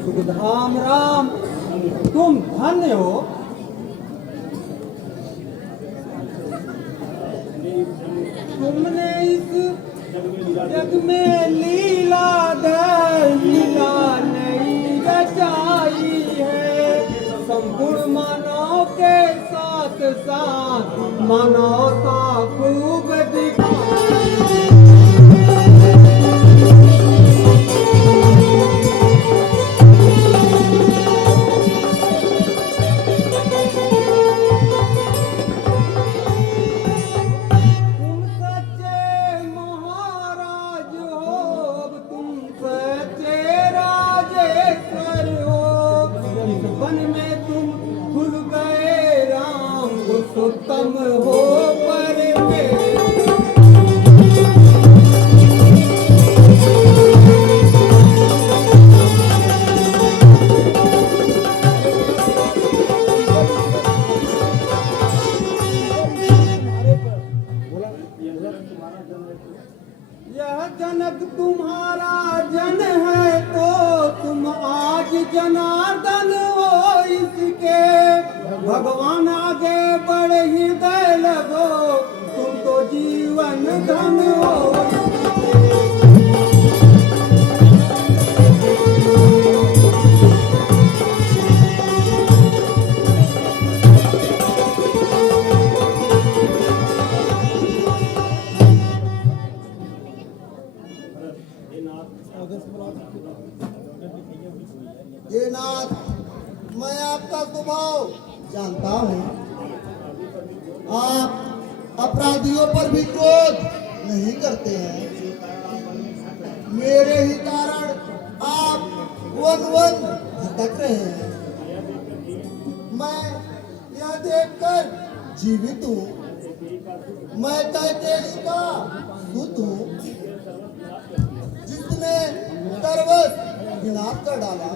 सुखधाम राम, तुम धन्य हो। तुमने इस जग में लीला नई रचाई है। संपूर्ण मानव के साथ साथ मानवता खूब दिखाई। उत्तम हो पर यह जनक तुम्हारा जन है तो तुम आज जनार्दन हो इसके। भगवान आगे बढ़े हृदय लगो, तुम तो जीवन धन हो। ये नाथ, मैं आपका स्वभाव जानता हूँ। आप अपराधियों पर भी क्रोध नहीं करते हैं। मेरे ही कारण आप वन भटक रहे हैं। मैं यह देखकर जीवित हूँ। मैं कैकेयी का दूत हूँ, जिसने सर्वस्व विनाश कर डाला।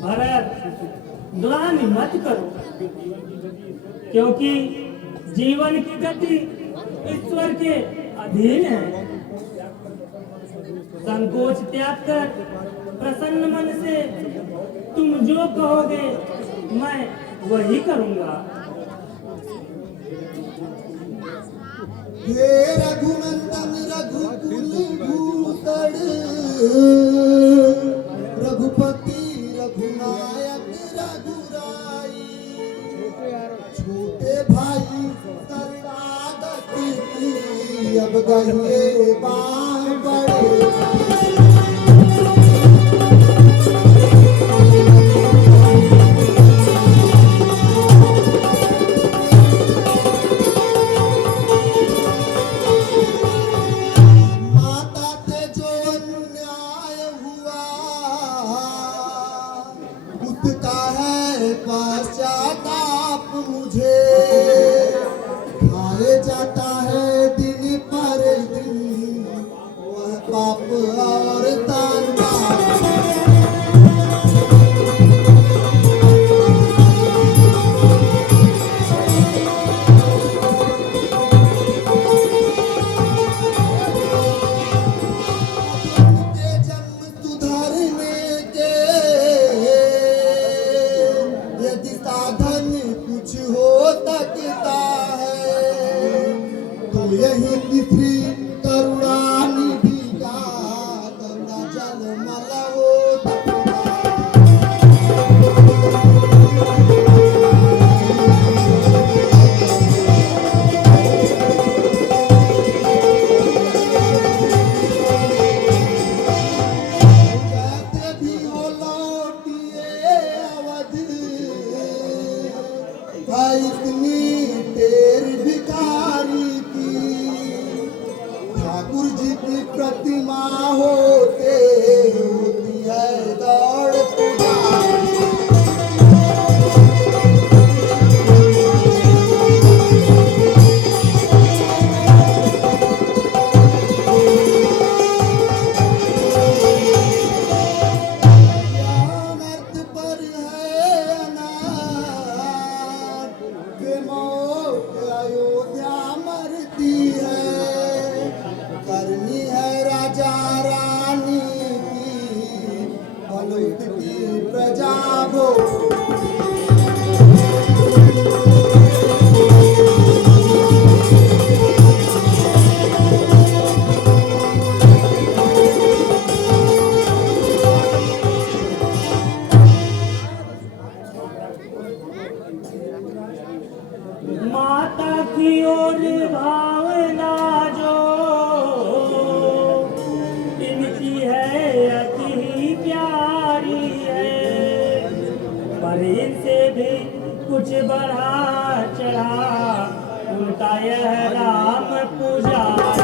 भरत, ग्लानि मत करो, क्योंकि जीवन की गति ईश्वर के अधीन है। संकोच त्याग कर प्रसन्न मन से तुम जो कहोगे मैं वही करूंगा। हे रघुनंदन रघुकुल भूषण, रघुपति रघुनायक रघुराई। छोटे भाई शरणागत की अब गए बाण बड़े। पश्चाताप मुझे खाए जाता है दिन पर दिन, वह पाप और तांडव। यही तिथि करुणा निधि का करुणा जल मल हो। कहते भी हो लौटिए अवध, इतनी देर भिखारी ठाकुर जी की प्रतिमा होती है। को। माता की ओर भावना जो इनकी है अति ही प्यारी है, पर इनसे भी कुछ बढ़ा चढ़ा उनका यह राम पुजारी।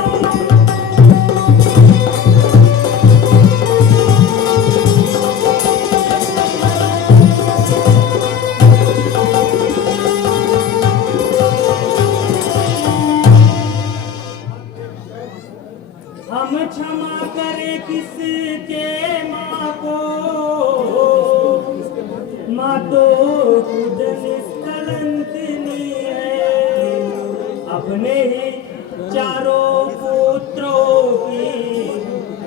हम क्षमा करें किसके माँ को, माँ तो खुद निष्कलंकिनी है, अपने ही चारों पुत्रों की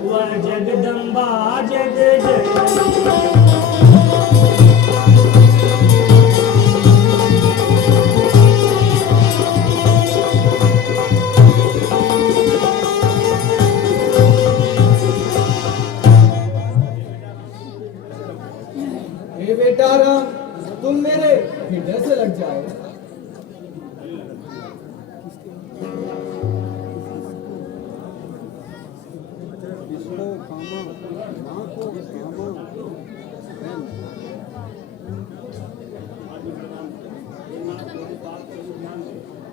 वह जगदम्बा जग जननी। हे बेटा राम, तुम मेरे हृदय से लग जाए।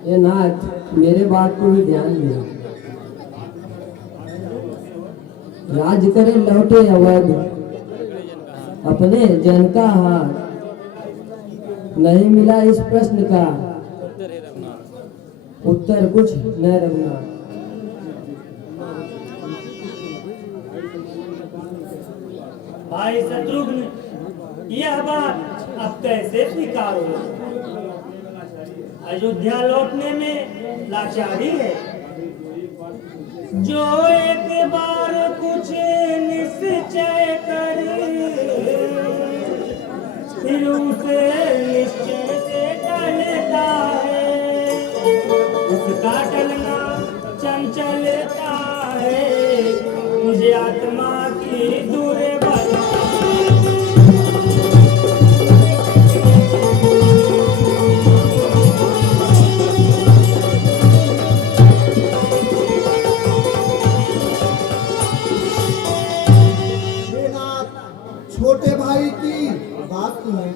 ये नाथ मेरे बात को भी ध्यान दे। राज करे लौटे अवध, अपने जन का हाथ नहीं मिला इस प्रश्न का उत्तर कुछ न रघुनाथ। भाई शत्रुघ्न, यह बात अब कैसे स्वीकार हो? अयोध्या लौटने में लाचारी है। जो एक बार कुछ निश्चय करे, फिर उसे निश्चय से टलता है, उसका टलना चंचलता है, मुझे आत्मा की दुर्बलता। छोटे भाई की बात सुने।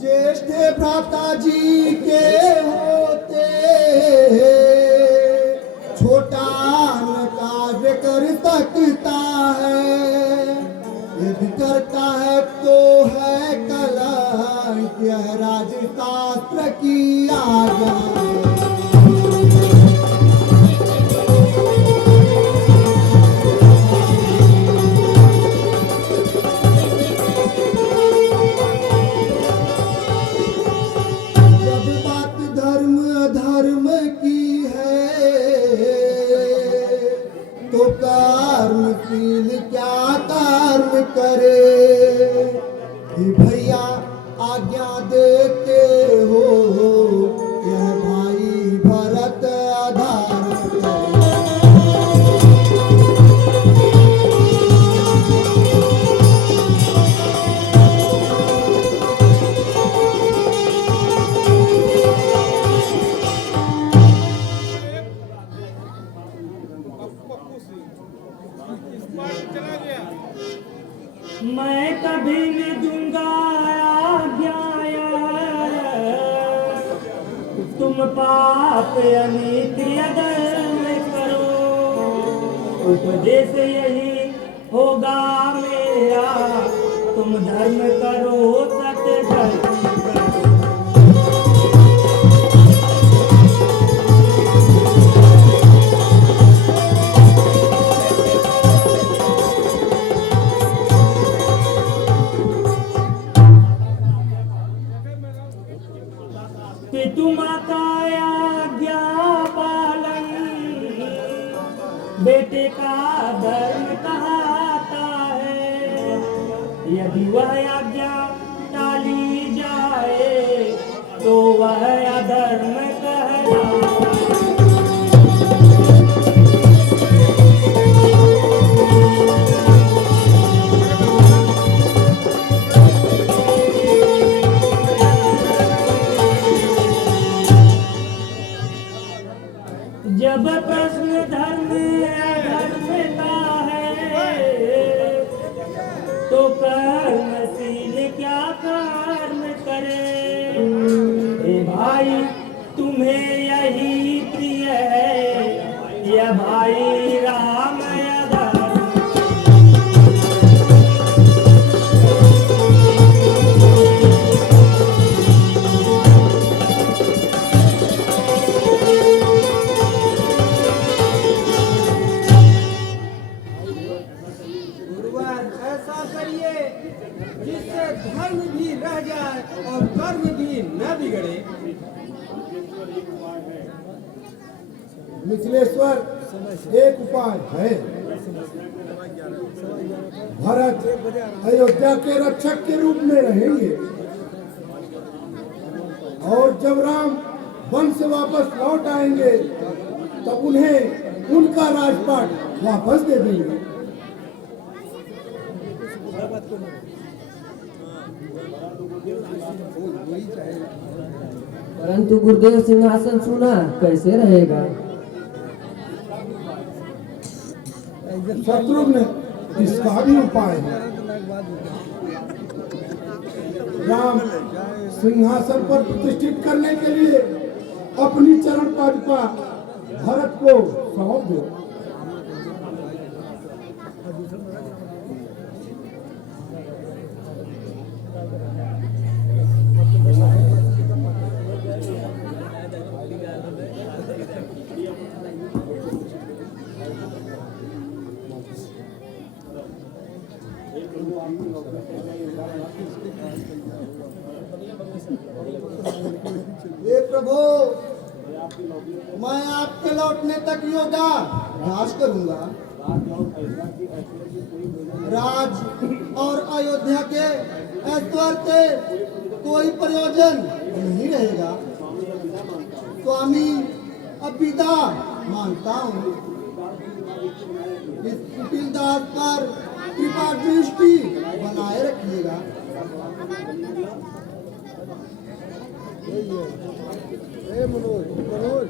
ज्येष्ठ भ्राता जी के होते छोटा न कार्य कर सकता है, यदि करता है तो है कलंक, यह राजशास्त्र की आज्ञा। तो कर्मशील क्या कर्म करे, कि भैया आज्ञा देते हो, यह भाई भरत आधार करे। मैं कभी न दूंगा आज्ञा, तुम पाप अनिति अगर न करो, उपदेश यही होगा मेरा, तुम धर्म करो सत्य धर्म करो। पितुमाता आज्ञा पालन बेटे का धर्म कहता है, यदि वह आज्ञा टाली जाए तो वह अधर्म कहलाए। जब प्रश्न धर्म अधर्म का है तो कर्मशील क्या कर्म करे। हे भाई तुम्हें यही प्रिय है या भाई राम अधर्म। गुरुवर ऐसा करिए जिससे धर्म भी रह जाए और कर्म भी न बिगड़े। मिथिलेश्वर, एक उपाय है। भरत अयोध्या के रक्षक के रूप में रहेंगे और जब राम वन से वापस लौट आएंगे तब उन्हें उनका राजपाट वापस दे देंगे। परंतु गुरुदेव सिंहासन सुना कैसे रहेगा? शत्रुघ्न, इसका भी उपाय है। राम सिंहासन पर प्रतिष्ठित करने के लिए अपनी चरण पादुका भरत को सौंप दो। हे प्रभु, मैं आपके लौटने तक योगा राज करूंगा। राज और अयोध्या के ऐश्वर्य से कोई प्रयोजन नहीं रहेगा। स्वामी अब विदा मानता हूँ। इस कुटिल दास पर कृपा दृष्टि बनाए रखिएगा। मनोज